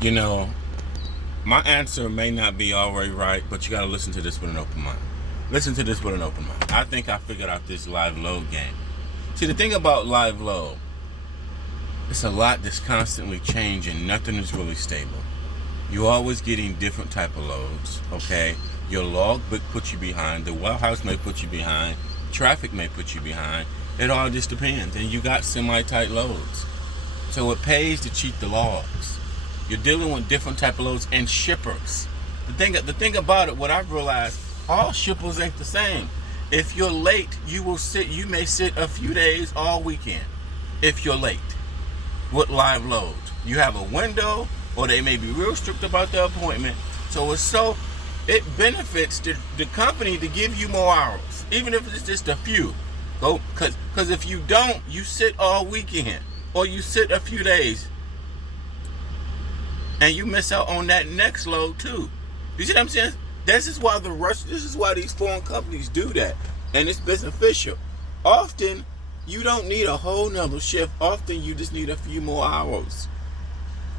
You know, my answer may not be already right, but you gotta listen to this with an open mind. Listen to this with an open mind. I think I figured out this live load game. See, the thing about live load, it's a lot that's constantly changing. Nothing is really stable. You're always getting different type of loads, okay? Your logbook puts you behind. The warehouse may put you behind. Traffic may put you behind. It all just depends. And you got semi-tight loads. So it pays to cheat the logs. You're dealing with different type of loads and shippers. The thing about it, what I've realized, all shippers ain't the same. If you're late, you may sit a few days all weekend. If you're late with live loads, you have a window, or they may be real strict about the appointment. So it benefits the company to give you more hours, even if it's just a few. Go, cause if you don't, you sit all weekend, or you sit a few days, and you miss out on that next load too. You see what I'm saying? This is why these foreign companies do that, and it's beneficial. Often, you don't need a whole nother shift. Often, you just need a few more hours.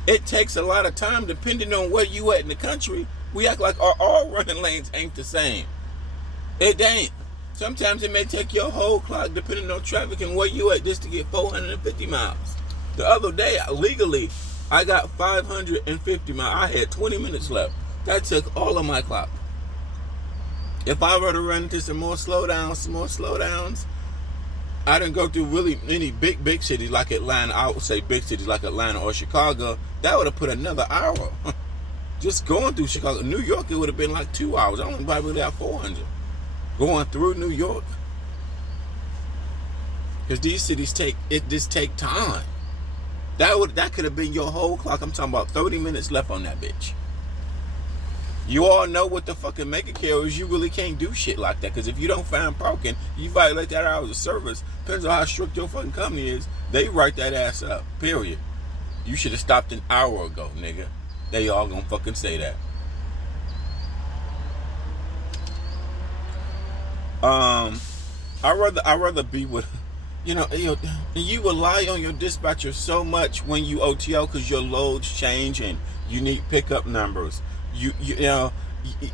It takes a lot of time depending on where you at in the country. We act like our running lanes ain't the same. It ain't. Sometimes it may take your whole clock depending on traffic and where you at just to get 450 miles. The other day, legally, I got 550 miles. I had 20 minutes left. That took all of my clock. If I were to run into some more slowdowns, I didn't go through really any big cities like Atlanta. I would say big cities like Atlanta or Chicago. That would have put another hour. Just going through Chicago. New York, it would have been like 2 hours. I only probably got 400. Going through New York. Because these cities take time. That could have been your whole clock. I'm talking about 30 minutes left on that bitch. You all know what the fucking mega carriers, you really can't do shit like that. Because if you don't find parking, you violate that hours of service. Depends on how strict your fucking company is. They write that ass up. Period. You should have stopped an hour ago, nigga. They all gonna fucking say that. I'd rather be with, you rely on your dispatcher so much when you OTO because your loads change and you need pickup numbers.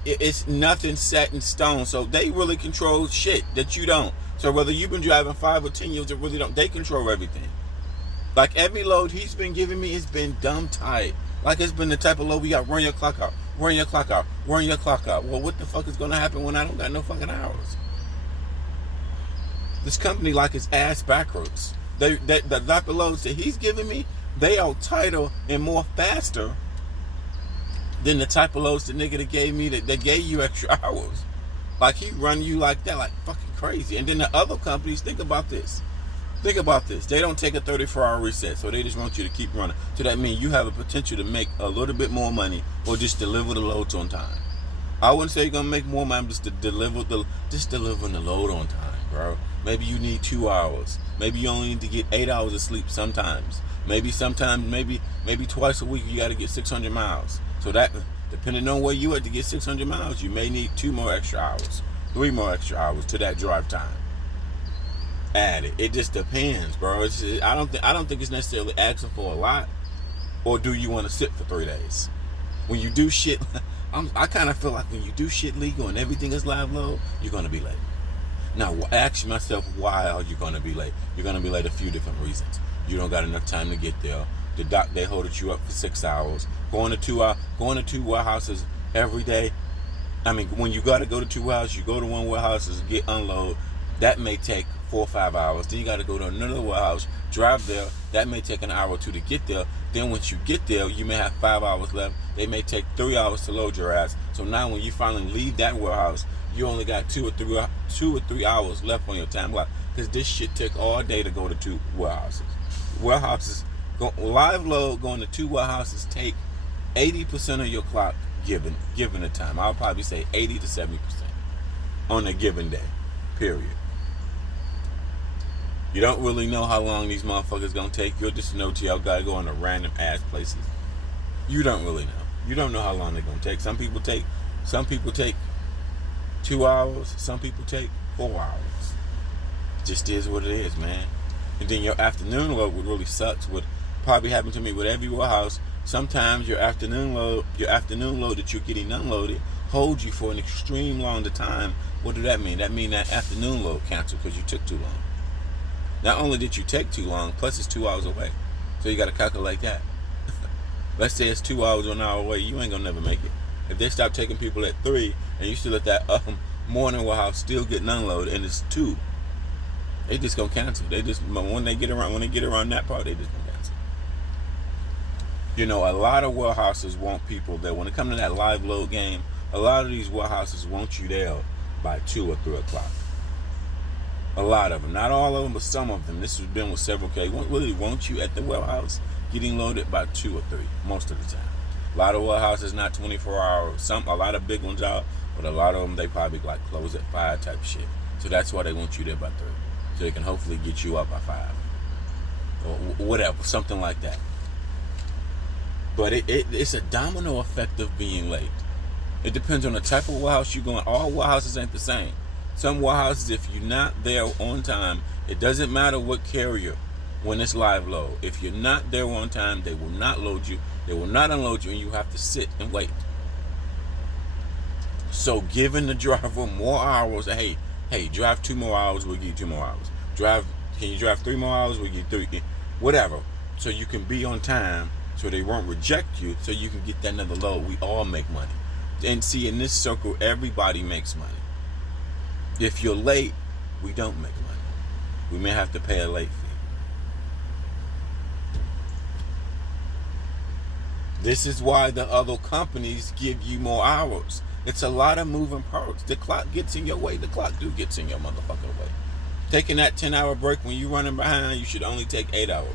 It's nothing set in stone. So they really control shit that you don't. So whether you've been driving 5 or 10 years, they control everything. Like every load he's been giving me has been dumb tight. Like it's been the type of load we got, run your clock out. Well, what the fuck is gonna happen when I don't got no fucking hours? This company like his ass backwards. The type of loads that he's giving me, they are tighter and more faster than the type of loads the nigga that gave me that gave you extra hours. Like he run you like that, like fucking crazy. And then the other companies, think about this. They don't take a 34-hour reset, so they just want you to keep running. So that means you have a potential to make a little bit more money or just deliver the loads on time. I wouldn't say you're gonna make more money just to delivering the load on time, bro. Maybe you need 2 hours. Maybe you only need to get 8 hours of sleep sometimes. Maybe twice a week you got to get 600 miles. So that, depending on where you at to get 600 miles, you may need 2 more extra hours, 3 more extra hours to that drive time. Add it. It just depends, bro. I don't think it's necessarily asking for a lot. Or do you want to sit for 3 days? When you do shit, I kind of feel like when you do shit legal and everything is live load, you're gonna be late. Now, ask myself, why are you gonna be late? You're gonna be late a few different reasons. You don't got enough time to get there. The dock, they hold you up for 6 hours. Going to 2 warehouses every day. I mean, when you gotta go to 2 warehouses, you go to one warehouse and get unload. That may take 4 or 5 hours. Then you got to go to another warehouse, drive there. That may take an hour or 2 to get there. Then once you get there, you may have 5 hours left. They may take 3 hours to load your ass. So now when you finally leave that warehouse, you only got 2 or 3 hours left on your time clock. Because this shit took all day to go to 2 warehouses. Live load going to 2 warehouses take 80% of your clock given the time. I'll probably say 80 to 70% on a given day. Period. You don't really know how long these motherfuckers gonna take. You're just an OTL guy going to random ass places. You don't really know. You don't know how long they're gonna take. Some people take 2 hours. Some people take 4 hours. Just is what it is, man. And then your afternoon load would really sucks with probably happened to me with every warehouse. Sometimes your afternoon load that you're getting unloaded holds you for an extreme long time. What does that mean? That means that afternoon load canceled because you took too long. Not only did you take too long, plus it's 2 hours away. So you got to calculate that. Let's say it's 2 hours or an hour away. You ain't going to never make it. If they stop taking people at 3 and you still at that morning warehouse still getting unloaded and it's 2, they just going to cancel. They just, when they get around that part, they just going to cancel. You know, a lot of warehouses want people that when it comes to that live load game, a lot of these warehouses want you there by 2 or 3 o'clock. A lot of them. Not all of them, but some of them. This has been with several cases. Really want you at the warehouse getting loaded by 2 or 3 most of the time. A lot of warehouses not 24 hours. A lot of big ones out, but a lot of them, they probably like close at 5 type shit. So that's why they want you there by 3. So they can hopefully get you up by 5. Or whatever, something like that. But it's a domino effect of being late. It depends on the type of warehouse you're going. All warehouses ain't the same. Some warehouses, if you're not there on time, it doesn't matter what carrier when it's live load. If you're not there on time, they will not load you. They will not unload you, and you have to sit and wait. So giving the driver more hours, hey, drive 2 more hours, we'll give you 2 more hours. Can you drive 3 more hours, we'll give you 3, whatever. So you can be on time, so they won't reject you, so you can get that another load. We all make money. And see, in this circle, everybody makes money. If you're late, we don't make money. We may have to pay a late fee. This is why the other companies give you more hours. It's a lot of moving parts. The clock gets in your way. The clock gets in your motherfucking way. Taking that 10-hour break when you're running behind, you should only take 8-hour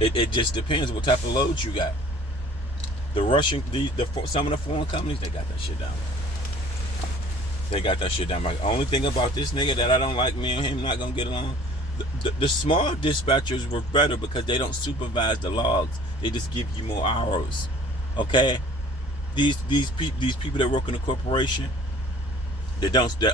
break. It just depends what type of load you got. Some of the foreign companies, they got that shit down. They got that shit down. Like, the only thing about this nigga that I don't like, me and him not gonna get along, the small dispatchers were better because they don't supervise the logs. They just give you more hours. Okay? These people that work in the corporation,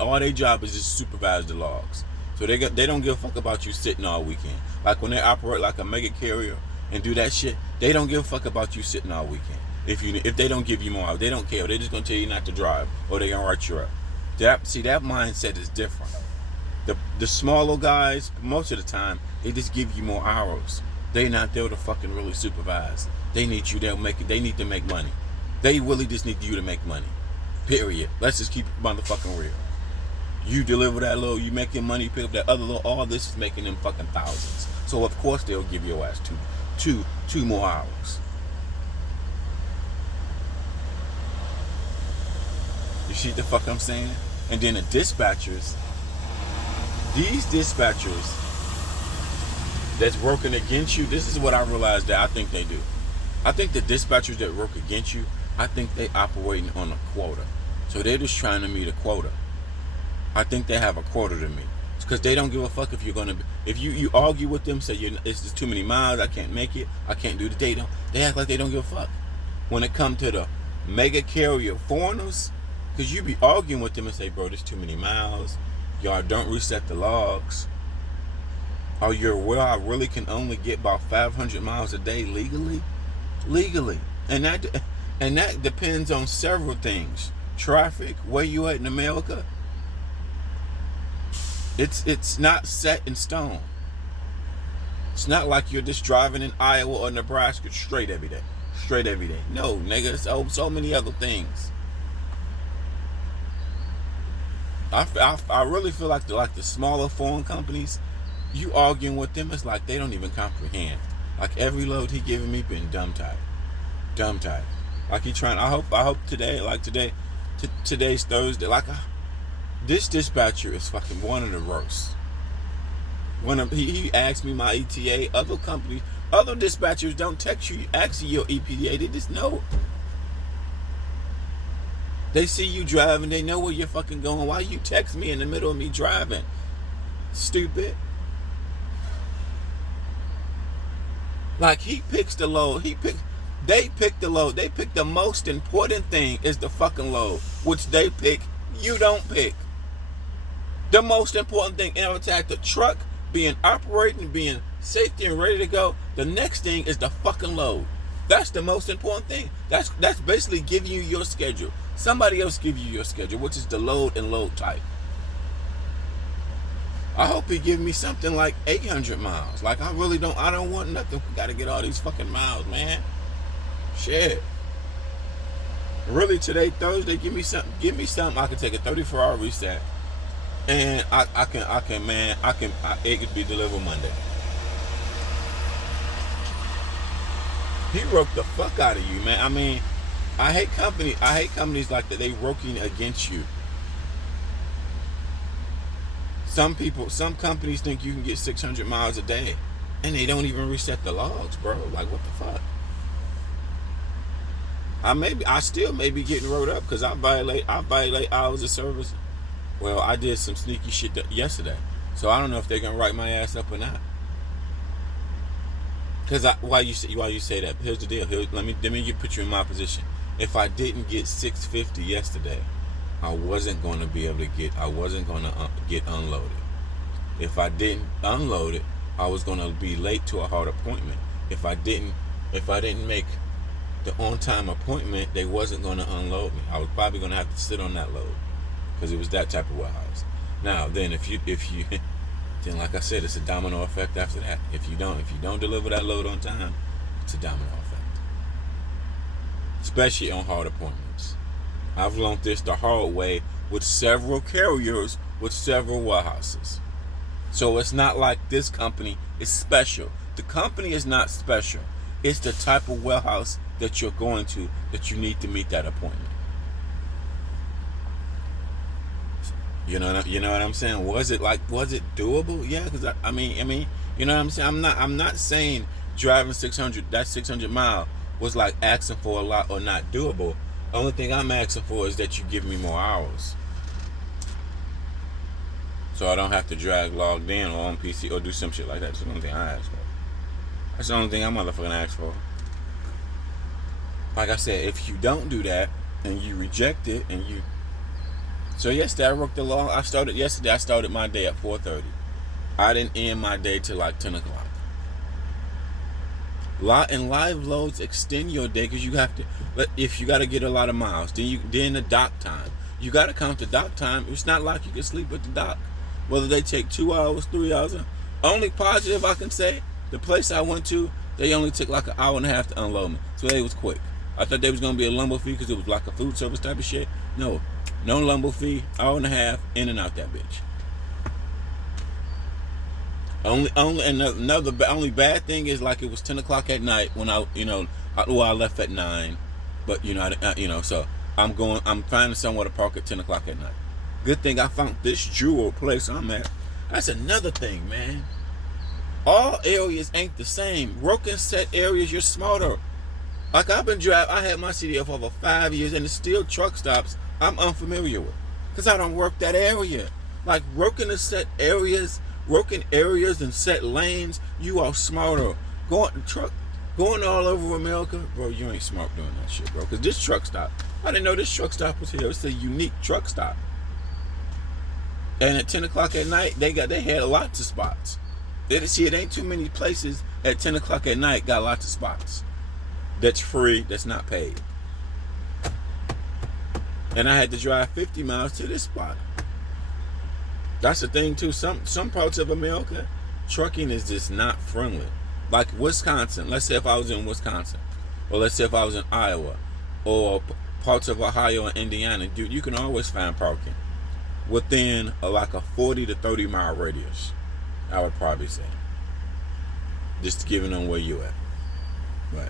all their job is just supervise the logs. So they don't give a fuck about you sitting all weekend. Like when they operate like a mega carrier and do that shit, they don't give a fuck about you sitting all weekend. If they don't give you more hours, they don't care. They're just gonna tell you not to drive, or they're gonna write you up. That mindset is different. The smaller guys, most of the time, they just give you more hours. They're not there to fucking really supervise. They need you there they need to make money. They really just need you to make money. Period. Let's just keep it motherfucking real. You deliver that load, you making money, pick up that other load, all this is making them fucking thousands. So of course they'll give your ass two more hours. You see the fuck I'm saying? And then the dispatchers, these dispatchers that's working against you, this is what I realized that I think they do. I think the dispatchers that work against you, I think they operating on a quota. So they're just trying to meet a quota. I think they have a quota to meet. It's because they don't give a fuck if you're gonna if you argue with them, say it's just too many miles, I can't make it, I can't do the day. They act like they don't give a fuck. When it comes to the mega carrier foreigners, because you be arguing with them and say, bro, there's too many miles. Y'all don't reset the logs. Are you aware I really can only get about 500 miles a day legally? Legally. And that depends on several things. Traffic, where you at in America. It's not set in stone. It's not like you're just driving in Iowa or Nebraska straight every day. No, nigga, so many other things. I really feel like the smaller foreign companies, you arguing with them, it's like they don't even comprehend. Like every load he giving me been dumb tight. Like he trying. I hope today, today's Thursday. This dispatcher is fucking one of the worst. He asked me my ETA. Other companies, other dispatchers don't text you asking your ETA. They just know. They see you driving, they know where you're fucking going. Why you text me in the middle of me driving? Stupid. Like he picks the load. They pick the load. They pick the most important thing is the fucking load. Which they pick, you don't pick. The most important thing in attack, the truck being operating, being safety, and ready to go. The next thing is the fucking load. That's the most important thing. That's basically giving you your schedule. Somebody else give you your schedule, which is the load and load type. I hope he give me something like 800 miles. Like, I don't want nothing. We got to get all these fucking miles, man. Shit. Really, today, Thursday, give me something. I can take a 34-hour reset. And it could be delivered Monday. He roped the fuck out of you, man. I mean, I hate companies like that. They working against you. Some companies think you can get 600 miles a day, and they don't even reset the logs, bro. Like, what the fuck? I still may be getting wrote up because I violate hours of service. Well, I did some sneaky shit yesterday, so I don't know if they're gonna write my ass up or not. Because why you say that? Here's the deal. Let me put you in my position. If I didn't get 650 yesterday, I wasn't going to be able to get unloaded. If I didn't unload it, I was going to be late to a hard appointment. If I didn't make the on-time appointment, they wasn't going to unload me. I was probably going to have to sit on that load because it was that type of warehouse. Now, then if you then, like I said, it's a domino effect after that. If you don't deliver that load on time, it's a domino effect. Especially on hard appointments. I've learned this the hard way with several carriers, with several warehouses. So it's not like this company is special. The company is not special. It's the type of warehouse that you're going to that you need to meet that appointment. You know what I'm saying? Was it doable? Yeah, because I mean, you know what I'm saying? I'm not saying driving 600 mile was like asking for a lot or not doable. The only thing I'm asking for is that you give me more hours, so I don't have to drag logged in or on PC or do some shit like that. That's the only thing I ask for. That's the only thing I'm motherfucking ask for. Like I said, if you don't do that and you reject it and you. So yesterday I worked along. I started my day at 4:30. I didn't end my day till like 10 o'clock. And live loads extend your day because you have to. If you got to get a lot of miles, then the dock time. You got to count the dock time. It's not like you can sleep at the dock. Whether they take 2 hours, 3 hours. Only positive I can say, the place I went to, they only took like an hour and a half to unload me. So it was quick. I thought there was gonna be a lumber fee because it was like a food service type of shit. No lumber fee. Hour and a half, in and out that bitch. Only bad thing is like it was 10 o'clock at night when I left at 9, but so I'm finding somewhere to park at 10 o'clock at night. Good thing I found this jewel place I'm at. That's another thing, man. All areas ain't the same. Broken set areas, you're smarter. Like I had my CDL for over 5 years, and it's still truck stops I'm unfamiliar with because I don't work that area. Like broken areas and set lanes, you are smarter. Going all over America, bro, you ain't smart doing that shit, bro. Because this truck stop, I didn't know this truck stop was here. It's a unique truck stop. And at 10 o'clock at night, they had lots of spots. It ain't too many places at 10 o'clock at night got lots of spots. That's free, that's not paid. And I had to drive 50 miles to this spot. That's the thing too. Some parts of America, trucking is just not friendly. Like Wisconsin. Let's say if I was in Wisconsin, or let's say if I was in Iowa, or parts of Ohio and Indiana, dude, you can always find parking within like a 40 to 30 mile radius. I would probably say, just giving on where you at. But